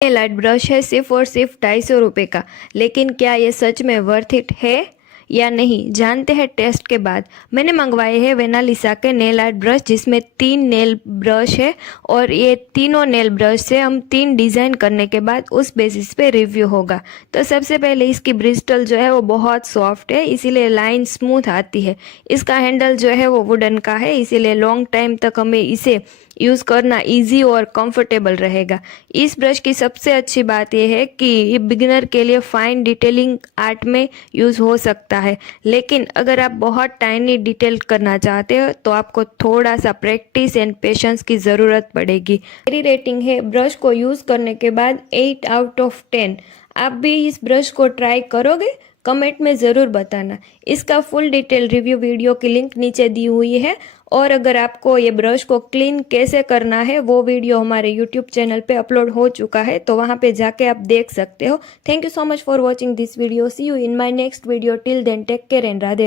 ये light brush है सिर्फ और सिर्फ 250 रुपये का। लेकिन क्या ये सच में वर्थ इट है या नहीं, जानते हैं टेस्ट के बाद। मैंने मंगवाए हैं वेनालिसा के नेल आर्ट ब्रश, जिसमें 3 नेल ब्रश है और ये तीनों नेल ब्रश से हम 3 डिज़ाइन करने के बाद उस बेसिस पे रिव्यू होगा। तो सबसे पहले इसकी ब्रिस्टल जो है वो बहुत सॉफ्ट है, इसीलिए लाइन स्मूथ आती है। इसका हैंडल जो है वो वुडन का है, इसीलिए लॉन्ग टाइम तक हमें इसे यूज़ करना इजी और कंफर्टेबल रहेगा। इस ब्रश की सबसे अच्छी बात यह है कि ये बिगिनर के लिए फाइन डिटेलिंग आर्ट में यूज़ हो सकता है, लेकिन अगर आप बहुत टाइनी डिटेल करना चाहते हो तो आपको थोड़ा सा प्रैक्टिस एंड पेशेंस की ज़रूरत पड़ेगी। मेरी रेटिंग है ब्रश को यूज़ करने के बाद 8 आउट ऑफ 10। आप भी इस ब्रश को ट्राई करोगे? कमेंट में ज़रूर बताना। इसका फुल डिटेल रिव्यू वीडियो की लिंक नीचे दी हुई है, और अगर आपको ये ब्रश को क्लीन कैसे करना है वो वीडियो हमारे यूट्यूब चैनल पे अपलोड हो चुका है, तो वहाँ पे जाके आप देख सकते हो। Thank you so much for watching this video. See you in my next video. Till then take care and Radhe.